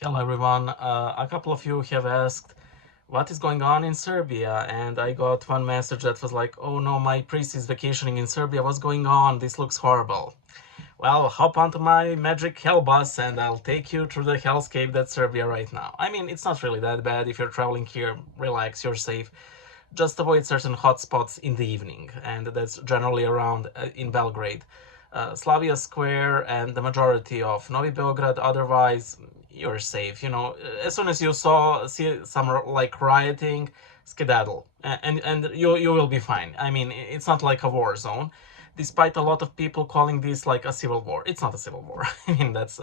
Hello everyone. A couple of you have asked what is going on in Serbia, and I got one message that was like, oh no, my priest is vacationing in Serbia, what's going on? This looks horrible. Well, hop onto my magic hell bus and I'll take you through the hellscape that's Serbia right now. I mean, it's not really that bad. If you're traveling here, relax, you're safe. Just avoid certain hotspots in the evening, and that's generally around in Belgrade. Slavia Square and the majority of Novi Beograd. Otherwise, you're safe. As soon as you see some like rioting, skedaddle, and you will be fine. I mean, it's not like a war zone, despite a lot of people calling this like a civil war. It's not a civil war. I mean, that's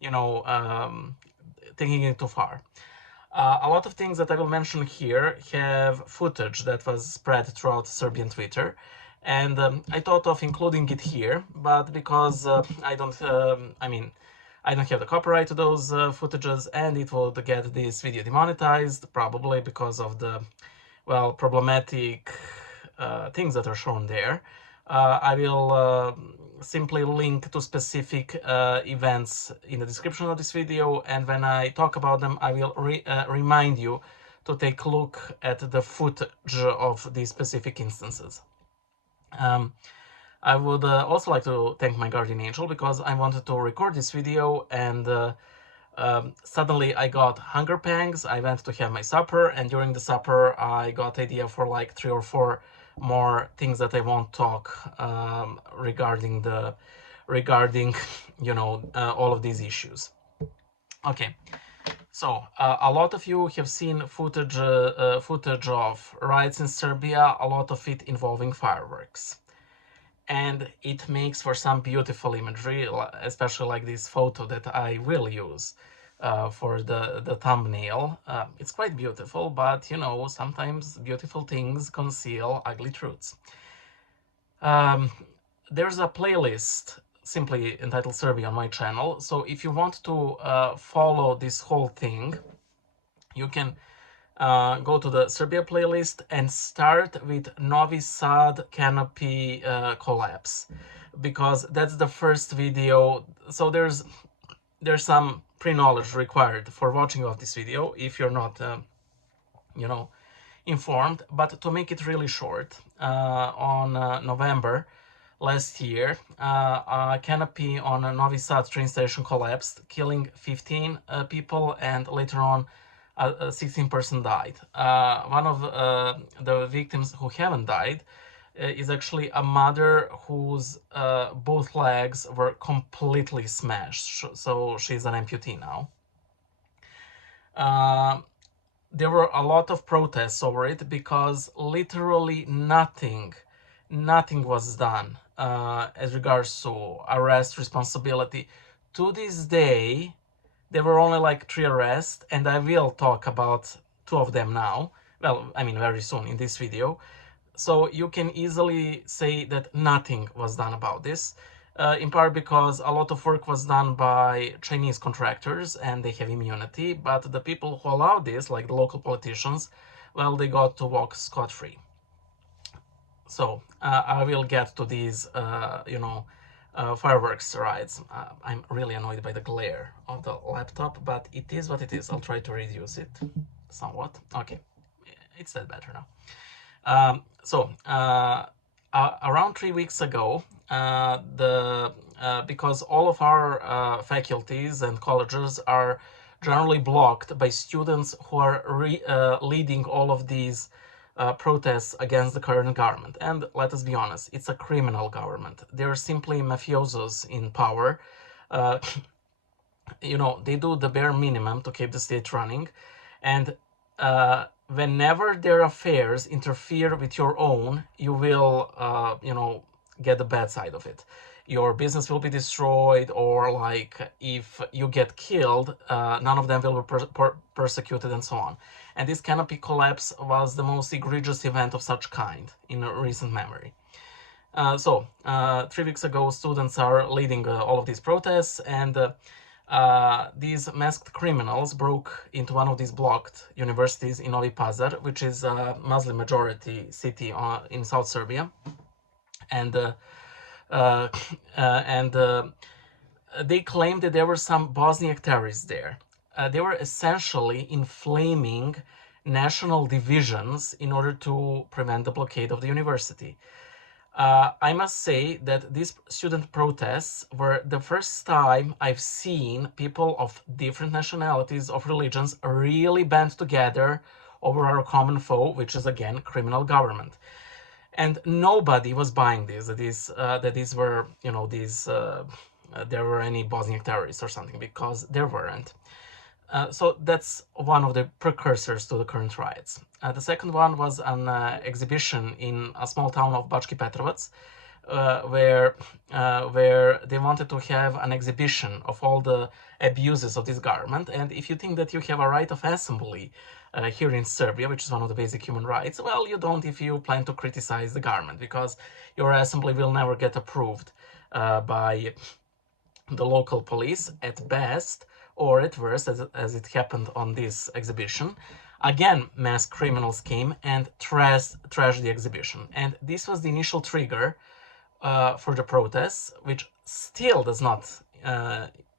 you know um, taking it too far. A lot of things that I will mention here have footage that was spread throughout Serbian Twitter, and I thought of including it here, but because I don't have the copyright to those footages, and it would get this video demonetized, probably because of the, well, problematic things that are shown there. I will simply link to specific events in the description of this video, and when I talk about them, I will remind you to take a look at the footage of these specific instances. Um, I would also like to thank my guardian angel because I wanted to record this video, and suddenly I got hunger pangs. I went to have my supper, and during the supper I got idea for like 3 or 4 more things that I won't talk regarding all of these issues. Okay, so a lot of you have seen footage of riots in Serbia, a lot of it involving fireworks, and it makes for some beautiful imagery, especially like this photo that I will use for the thumbnail. It's quite beautiful, but sometimes beautiful things conceal ugly truths. Um, there's a playlist simply entitled Serbia on my channel, so if you want to follow this whole thing, you can go to the Serbia playlist and start with Novi Sad canopy collapse, because that's the first video. So there's some pre-knowledge required for watching of this video if you're not you know informed. But to make it really short, on November last year, a canopy on a Novi Sad train station collapsed, killing 15 people, and later on a 16-person died. One of the victims who haven't died is actually a mother whose both legs were completely smashed, so she's an amputee now. Uh, there were a lot of protests over it because literally nothing was done as regards to arrest responsibility. To this day, there were only like 3 arrests, and I will talk about 2 of them now. Well, I mean, very soon in this video. So you can easily say that nothing was done about this, in part because a lot of work was done by Chinese contractors and they have immunity, but the people who allowed this, like the local politicians, well, they got to walk scot-free. So I will get to these, fireworks rides. I'm really annoyed by the glare of the laptop, but it is what it is. I'll try to reduce it somewhat. Okay, it's that better now. Around 3 weeks ago, because all of our faculties and colleges are generally blocked by students who are leading all of these protests against the current government. And let us be honest, it's a criminal government. They're simply mafiosos in power. Uh, they do the bare minimum to keep the state running, and whenever their affairs interfere with your own, you will, get the bad side of it. Your business will be destroyed, or like if you get killed, none of them will be persecuted, and so on. And this canopy collapse was the most egregious event of such kind in recent memory. 3 weeks ago, students are leading all of these protests, and these masked criminals broke into one of these blocked universities in Novi Pazar, which is a Muslim majority city in South Serbia, and they claimed that there were some Bosniak terrorists there. They were essentially inflaming national divisions in order to prevent the blockade of the university. I must say that these student protests were the first time I've seen people of different nationalities, of religions, really band together over our common foe, which is again criminal government. And nobody was buying this. That these were, there were any Bosniak terrorists or something, because there weren't. So that's one of the precursors to the current riots. The second one was an exhibition in a small town of Bački Petrovac, where they wanted to have an exhibition of all the abuses of this government. And if you think that you have a right of assembly here in Serbia, which is one of the basic human rights, well, you don't if you plan to criticize the government, because your assembly will never get approved by the local police at best, or at worst, as it happened on this exhibition. Again, mass criminals came and trashed the exhibition. And this was the initial trigger for the protests, which still does not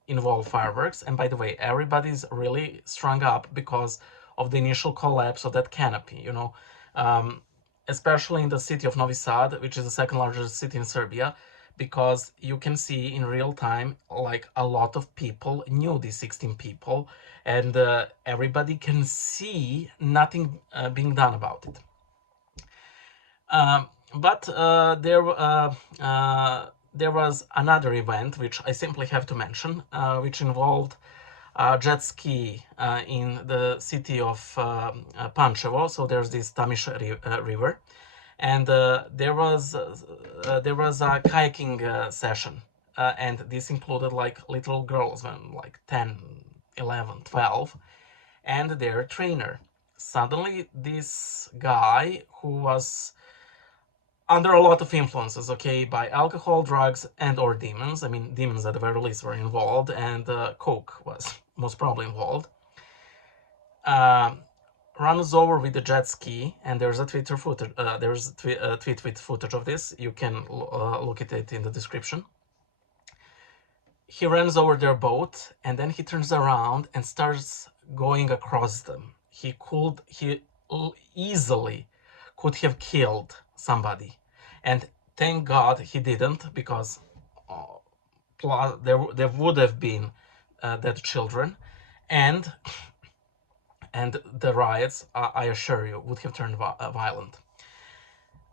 involve fireworks. And by the way, everybody's really strung up because of the initial collapse of that canopy, especially in the city of Novi Sad, which is the second largest city in Serbia, because you can see in real time, like, a lot of people knew these 16 people, and everybody can see nothing being done about it. But there was another event which I simply have to mention, which involved jet ski in the city of Pančevo. So there's this Tamiš river, and there was a kayaking session, and this included like little girls, like 10, 11, 12, and their trainer. Suddenly, this guy, who was under a lot of influences, okay, by alcohol, drugs, and or demons. I mean, demons at the very least were involved, and coke was most probably involved. Runs over with the jet ski, and there's a Twitter footage. There's a tweet with footage of this. You can look at it in the description. He runs over their boat, and then he turns around and starts going across them. He easily could have killed somebody, and thank God he didn't, because there would have been dead children, and the riots, I assure you, would have turned violent.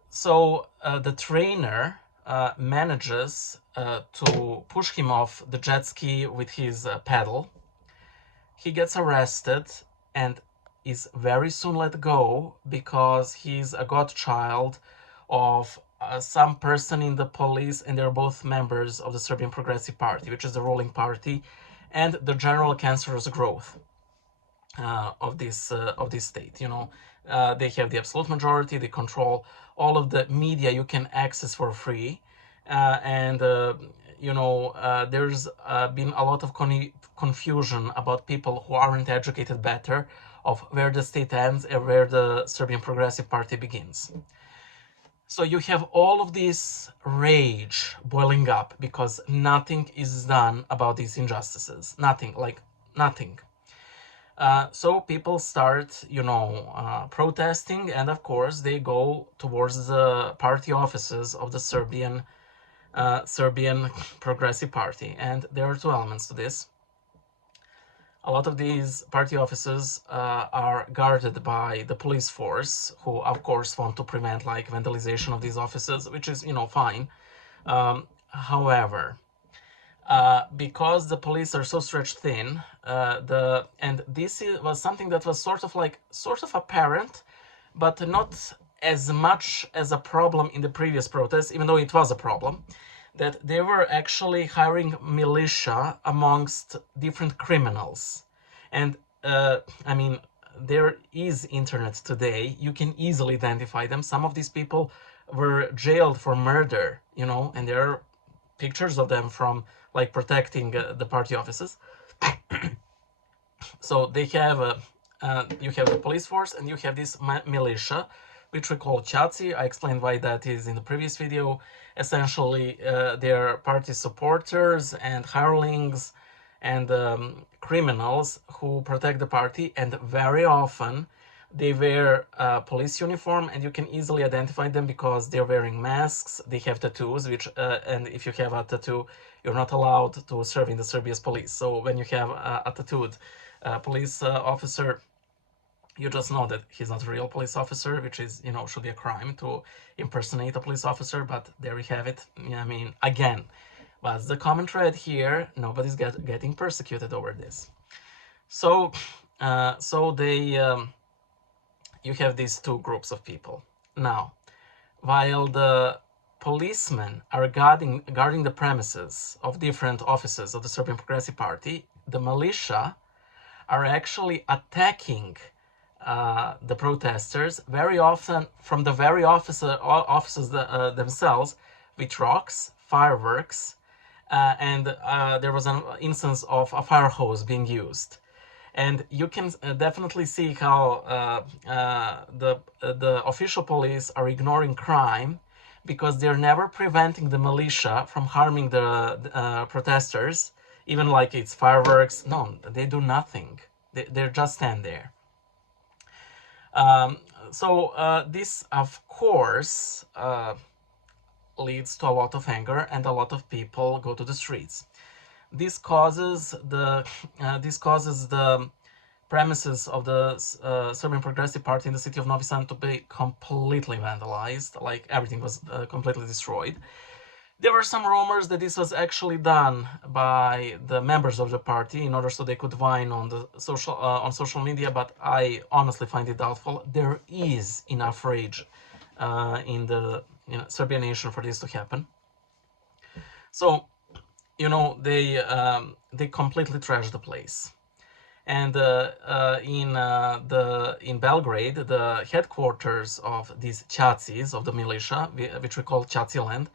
So the trainer manages to push him off the jet ski with his paddle. He gets arrested and is very soon let go, because he's a godchild of some person in the police, and they're both members of the Serbian Progressive Party, which is the ruling party, and the general cancerous growth of this state. They have the absolute majority. They control all of the media you can access for free, and there's been a lot of confusion about people who aren't educated better of where the state ends and where the Serbian Progressive Party begins. So you have all of this rage boiling up because nothing is done about these injustices. Nothing, like nothing. So people start, protesting, and of course they go towards the party offices of the Serbian Progressive Party. And there are two elements to this. A lot of these party offices are guarded by the police force, who of course want to prevent like vandalization of these offices, which is fine. However, because the police are so stretched thin, and this was something that was sort of apparent, but not as much as a problem in the previous protests, even though it was a problem, that they were actually hiring militia amongst different criminals. And there is internet today. You can easily identify them. Some of these people were jailed for murder, and there are pictures of them from like protecting the party offices. So they have you have the police force, and you have this militia, which we call Chaci. I explained why that is in the previous video. Essentially, they're party supporters and hirelings and criminals who protect the party, and very often they wear police uniform, and you can easily identify them because they're wearing masks. They have tattoos, which and if you have a tattoo, you're not allowed to serve in the Serbia's police. So when you have a tattooed police officer, you just know that he's not a real police officer, which is, you know, should be a crime to impersonate a police officer. But there we have it. I mean, again, what's the common thread here? Nobody's getting persecuted over this. So, you have these two groups of people. Now, while the policemen are guarding the premises of different offices of the Serbian Progressive Party, the militia are actually attacking the protesters, very often from the very offices themselves, with rocks, fireworks, and there was an instance of a fire hose being used. And you can definitely see how the official police are ignoring crime, because they're never preventing the militia from harming the protesters, even like it's fireworks. No, they do nothing. They're just stand there. This, of course, leads to a lot of anger, and a lot of people go to the streets. This causes the premises of the Serbian Progressive Party in the city of Novi Sad to be completely vandalized. Like, everything was completely destroyed. There were some rumors that this was actually done by the members of the party in order so they could whine on the social media, but I honestly find it doubtful. There is enough rage in the Serbian nation for this to happen. So, you know, they completely trashed the place. And in Belgrade, the headquarters of these Chacis, of the militia, which we call Chaci land,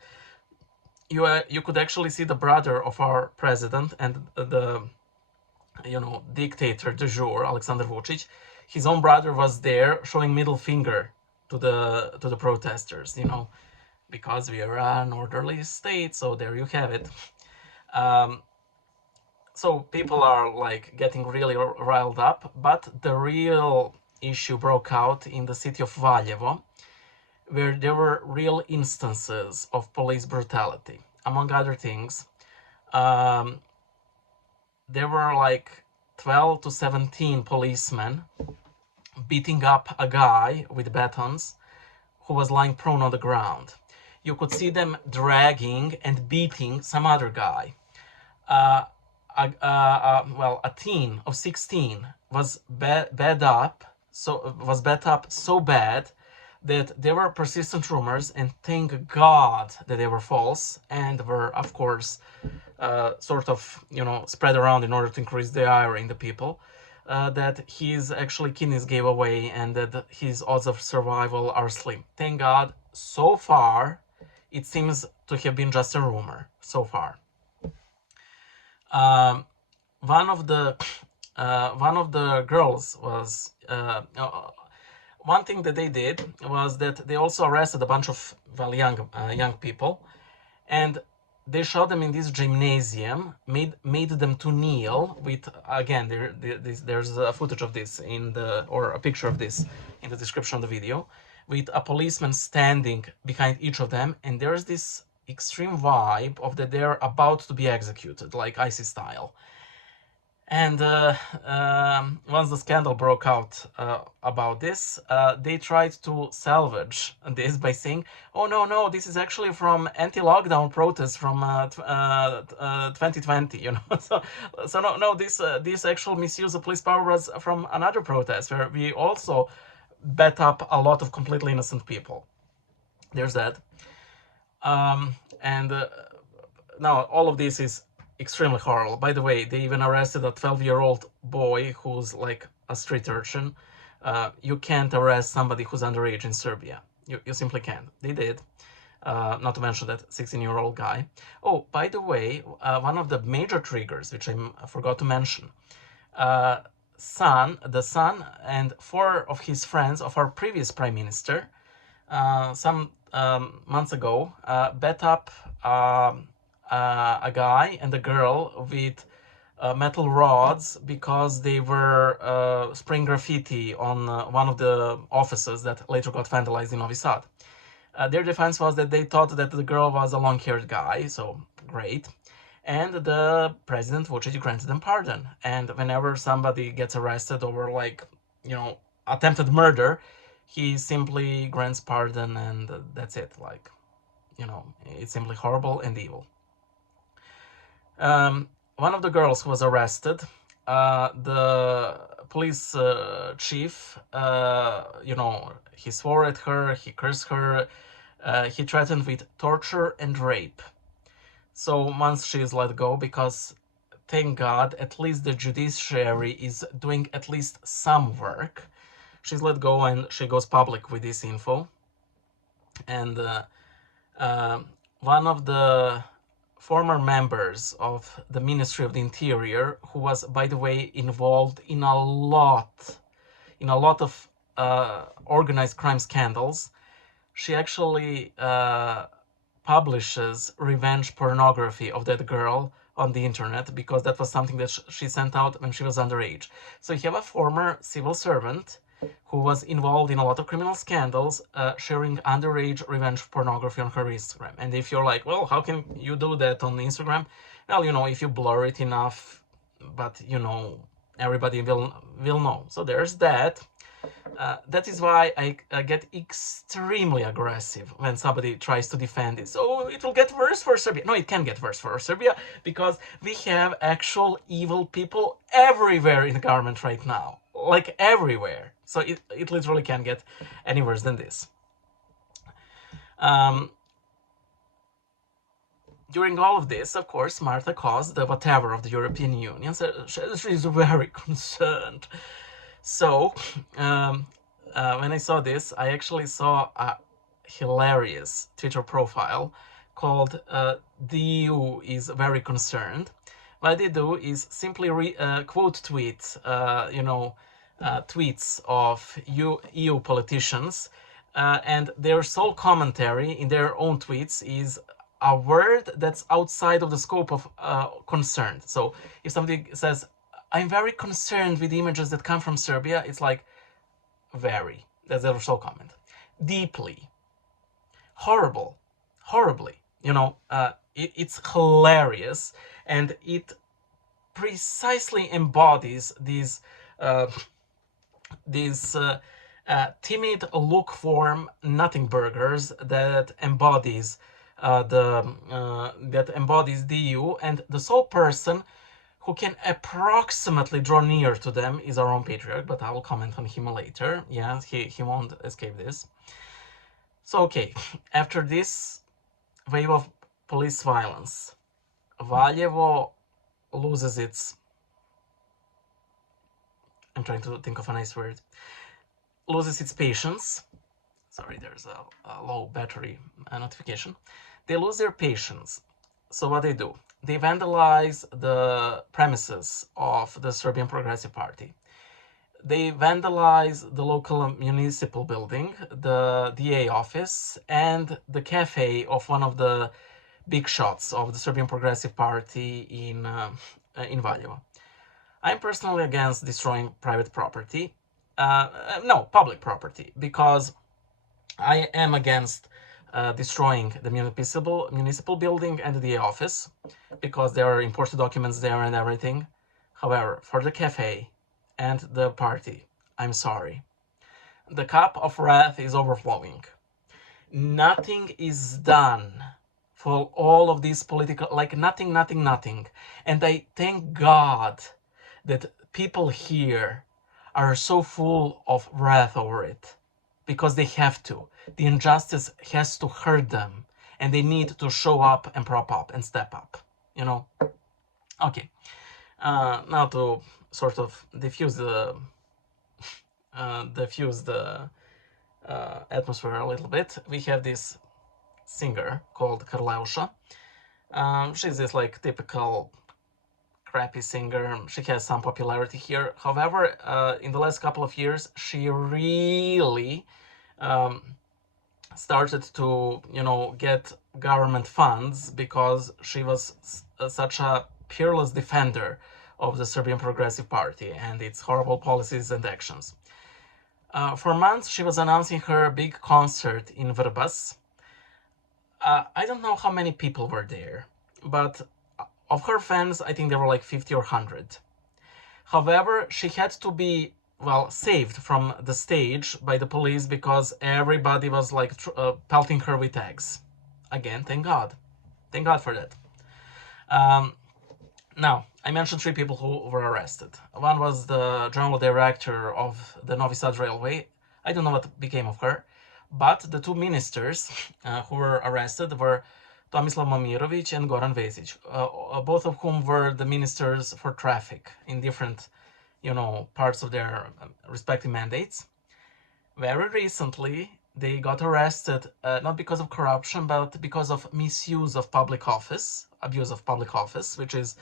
you could actually see the brother of our president and the dictator de jure, Aleksandar Vučić. His own brother was there showing middle finger to the protesters, because we are an orderly state. So there you have it. So people are like getting really riled up, but the real issue broke out in the city of Valjevo, where there were real instances of police brutality. Among other things, there were like 12 to 17 policemen beating up a guy with batons who was lying prone on the ground. You could see them dragging and beating some other guy. A teen of 16 was bed up so bad that there were persistent rumors, and thank God that they were false and were, of course, spread around in order to increase the ire in the people, that his actually kidneys gave away and that his odds of survival are slim. Thank God. So far, it seems to have been just a rumor. So far. One of the girls was one thing that they did was that they also arrested a bunch of young people, and they showed them in this gymnasium, made them to kneel with, again, there's a footage of this or a picture of this in the description of the video, with a policeman standing behind each of them, and there's this extreme vibe of that they're about to be executed, like ISIS style. And once the scandal broke out about this, they tried to salvage this by saying, "Oh no, this is actually from anti-lockdown protests from 2020." So no, this actual misuse of police power was from another protest where we also bet up a lot of completely innocent people. There's that. Now all of this is extremely horrible. By the way, they even arrested a 12-year-old boy who's like a street urchin. You can't arrest somebody who's underage in Serbia. You simply can't. They did. Not to mention that 16-year-old guy. Oh, by the way, one of the major triggers, which I forgot to mention, the son and 4 of his friends of our previous prime minister some months ago bet up a guy and a girl with metal rods because they were spraying graffiti on one of the offices that later got vandalized in Novi Sad. Their defense was that they thought that the girl was a long-haired guy, so great. And the president Vucic granted them pardon. And whenever somebody gets arrested over, like, attempted murder, he simply grants pardon, and that's it. Like, it's simply horrible and evil. One of the girls who was arrested, the police chief, he swore at her, he cursed her, he threatened with torture and rape. So once she is let go, because thank God, at least the judiciary is doing at least some work, she's let go and she goes public with this info. And one of the former members of the Ministry of the Interior, who was, by the way, involved in a lot of organized crime scandals, she actually publishes revenge pornography of that girl on the internet, because that was something that she sent out when she was underage. So you have a former civil servant who was involved in a lot of criminal scandals, sharing underage revenge pornography on her Instagram. And if you're like, well, how can you do that on Instagram? Well, if you blur it enough, but everybody will know. So there's that. That is why I get extremely aggressive when somebody tries to defend it. So it will get worse for Serbia. No, it can get worse for Serbia, because we have actual evil people everywhere in the government right now. Like everywhere. So it literally can't get any worse than this. During all of this, of course, Marta caused the whatever of the European Union. So she's very concerned. So, when I saw this, I actually saw a hilarious Twitter profile called "The EU is very concerned." What they do is simply quote tweet, tweets of EU politicians, and their sole commentary in their own tweets is a word that's outside of the scope of concern. So, if somebody says, "I'm very concerned with the images that come from Serbia," it's like, very. That's their sole comment. Deeply. Horrible. Horribly. It's hilarious, and it precisely embodies these timid, lukewarm nothing burgers that embodies the EU, and the sole person who can approximately draw near to them is our own patriarch, but I will comment on him later. Yeah, he won't escape this. So, okay, after this wave of police violence, Valjevo loses its... I'm trying to think of a nice word. Loses its patience. Sorry, there's a low battery notification. They lose their patience. So what they do? They vandalize the premises of the Serbian Progressive Party. They vandalize the local municipal building, the DA office, and the cafe of one of the big shots of the Serbian Progressive Party in Valjevo. I'm personally against destroying private property. No, public property, because I am against destroying the municipal building and the DA office, because there are important documents there and everything. However, for the cafe and the party, I'm sorry. The cup of wrath is overflowing. Nothing is done for all of these political... like nothing. And I thank God that people here are so full of wrath over it, because they have to. The injustice has to hurt them, and they need to show up and prop up and step up, Okay, now to sort of diffuse the atmosphere a little bit, we have this singer called Karleuša. She's this like typical crappy singer. She has some popularity here. However, in the last couple of years, she really started to, get government funds because she was such a peerless defender of the Serbian Progressive Party and its horrible policies and actions. For months, she was announcing her big concert in Vrbas. I don't know how many people were there, but of her fans, I think there were like 50 or 100. However, she had to be, well, saved from the stage by the police because everybody was like pelting her with eggs. Again, thank God. Thank God for that. Um, Now, I mentioned three people who were arrested. One was the general director of the Novi Sad Railway. I don't know what became of her. But the two ministers who were arrested were Tomislav Momirovic and Goran Vesic, both of whom were the ministers for traffic in different, parts of their respective mandates. Very recently, they got arrested not because of corruption, but because of misuse of public office, abuse of public office, which is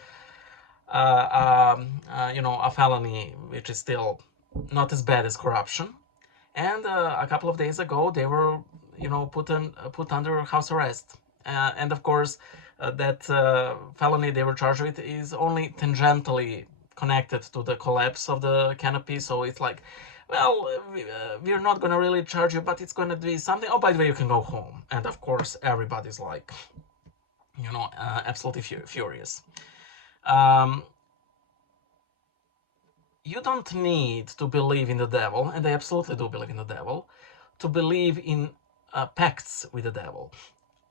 a felony which is still not as bad as corruption. And a couple of days ago, they were, put under house arrest. And of course, that felony they were charged with is only tangentially connected to the collapse of the canopy. So it's like, well, we're not going to really charge you, but it's going to be something. Oh, by the way, you can go home. And of course, everybody's like, absolutely furious. You don't need to believe in the devil, and I absolutely do believe in the devil, to believe in pacts with the devil.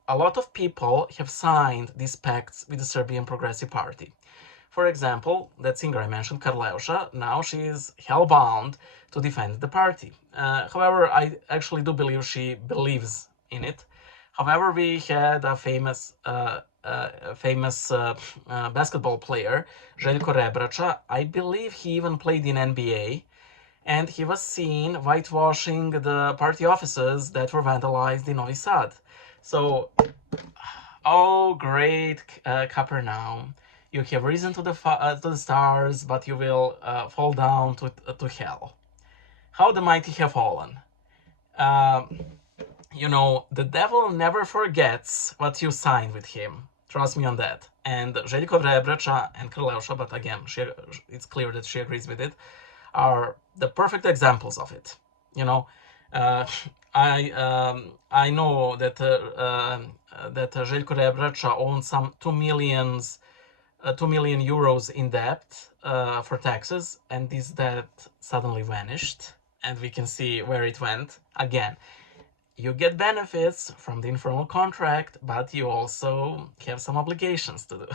A lot of people have signed these pacts with the Serbian Progressive Party. For example, that singer I mentioned, Karleuša, now she is hellbound to defend the party. However, I actually do believe she believes in it. However, we had a famous basketball player, Željko Rebrača. I believe he even played in NBA, and he was seen whitewashing the party offices that were vandalized in Novi Sad. So, oh great Capernaum, you have risen to the stars, but you will fall down to hell. How the mighty have fallen. The devil never forgets what you signed with him. Trust me on that. And Željko Rebrača and Karleuša, but again, it's clear that she agrees with it, are the perfect examples of it. I know that Željko Rebrača owns some 2 million euros in debt for taxes, and this debt suddenly vanished, and we can see where it went. Again, you get benefits from the informal contract, but you also have some obligations to do,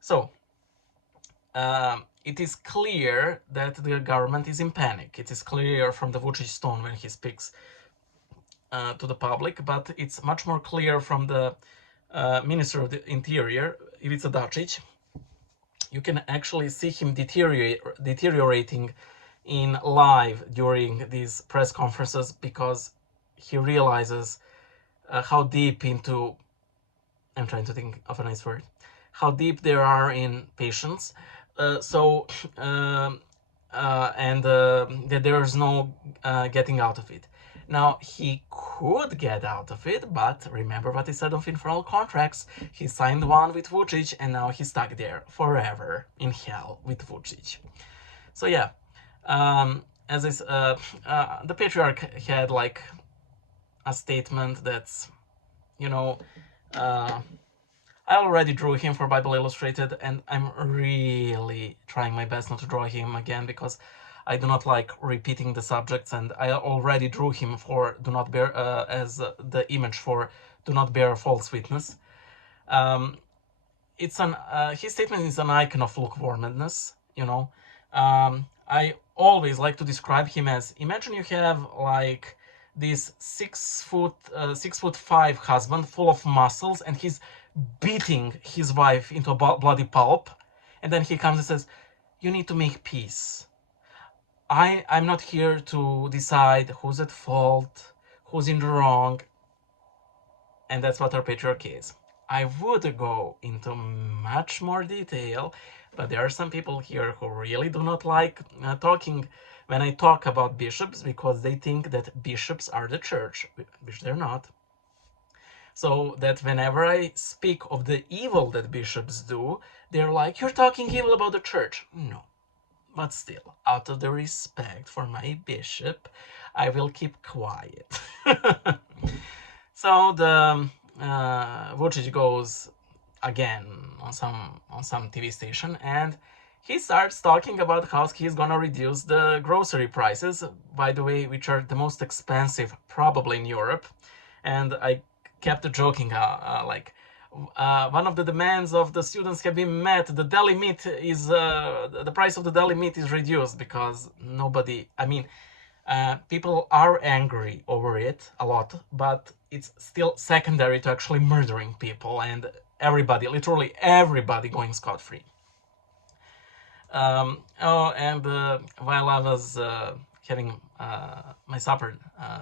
So, it is clear that the government is in panic. It is clear from the Vučić tone when he speaks to the public, but it's much more clear from the Minister of the Interior, Ivica Dačić. You can actually see him deteriorating in live during these press conferences because he realizes how deep into, I'm trying to think of a nice word, how deep they are in patience. And that there's no getting out of it. Now, he could get out of it, but remember what he said of informal contracts. He signed one with Vučić, and now he's stuck there forever in hell with Vučić. So yeah, as is, the patriarch had like a statement that's, I already drew him for Bible Illustrated, and I'm really trying my best not to draw him again because I do not like repeating the subjects, and I already drew him for do not bear as the image for do not bear false witness. It's his statement is an icon of lukewarmness. I always like to describe him as, imagine you have like this 6'5" husband full of muscles, and he's beating his wife into a bloody pulp, and then he comes and says, you need to make peace. I'm not here to decide who's at fault, who's in the wrong, and that's what our patriarch is. I would go into much more detail, But there are some people here who really do not like talking when I talk about bishops, because they think that bishops are the church, which they're not. So that whenever I speak of the evil that bishops do, they're like, you're talking evil about the church. No. But still, out of the respect for my bishop, I will keep quiet. So the Vucic goes again on some TV station, and he starts talking about how he's gonna reduce the grocery prices, by the way, which are the most expensive probably in Europe. And I kept joking, one of the demands of the students have been met. The deli meat is the price of the deli meat is reduced, because nobody. I mean, people are angry over it a lot, but it's still secondary to actually murdering people and everybody, literally everybody, going scot-free. And while I was having my supper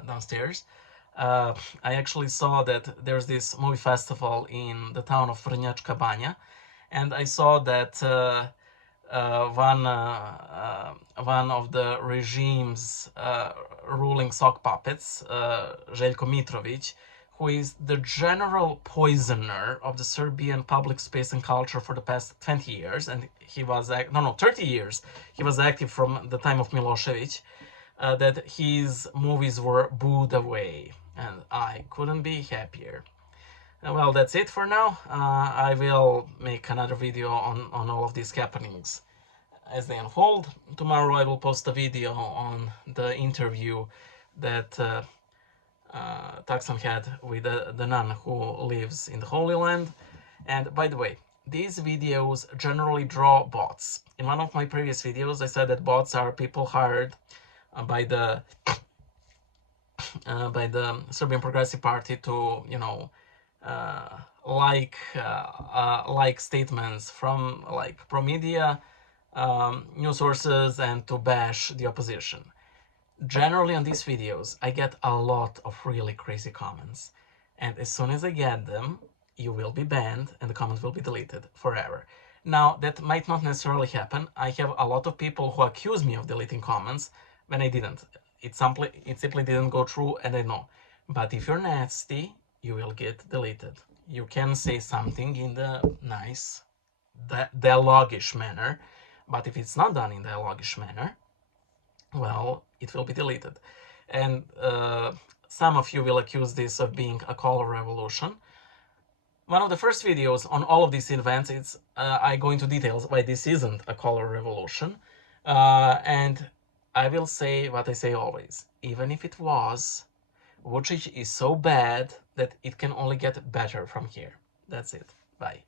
downstairs, I actually saw that there's this movie festival in the town of Vrnjačka Banja, and I saw that one of the regime's ruling sock puppets, Željko Mitrović, who is the general poisoner of the Serbian public space and culture for the past 20 years, and he was 30 years. He was active from the time of Milosevic. That his movies were booed away, and I couldn't be happier. Well, that's it for now. I will make another video on all of these happenings as they unfold. Tomorrow I will post a video on the interview that Taksan had with the nun who lives in the Holy Land. And by the way, these videos generally draw bots. In one of my previous videos, I said that bots are people hired by the Serbian Progressive Party to, like statements from like pro-media news sources and to bash the opposition. Generally on these videos, I get a lot of really crazy comments, and as soon as I get them, you will be banned and the comment will be deleted forever. Now, that might not necessarily happen. I have a lot of people who accuse me of deleting comments when I didn't. It simply didn't go through, and I know. But if you're nasty, you will get deleted. You can say something in the nice, dialogish manner, but if it's not done in dialogish manner, well, it will be deleted. And some of you will accuse this of being a color revolution. One of the first videos on all of these events, I go into details why this isn't a color revolution. And I will say what I say always. Even if it was, Vucic is so bad that it can only get better from here. That's it. Bye.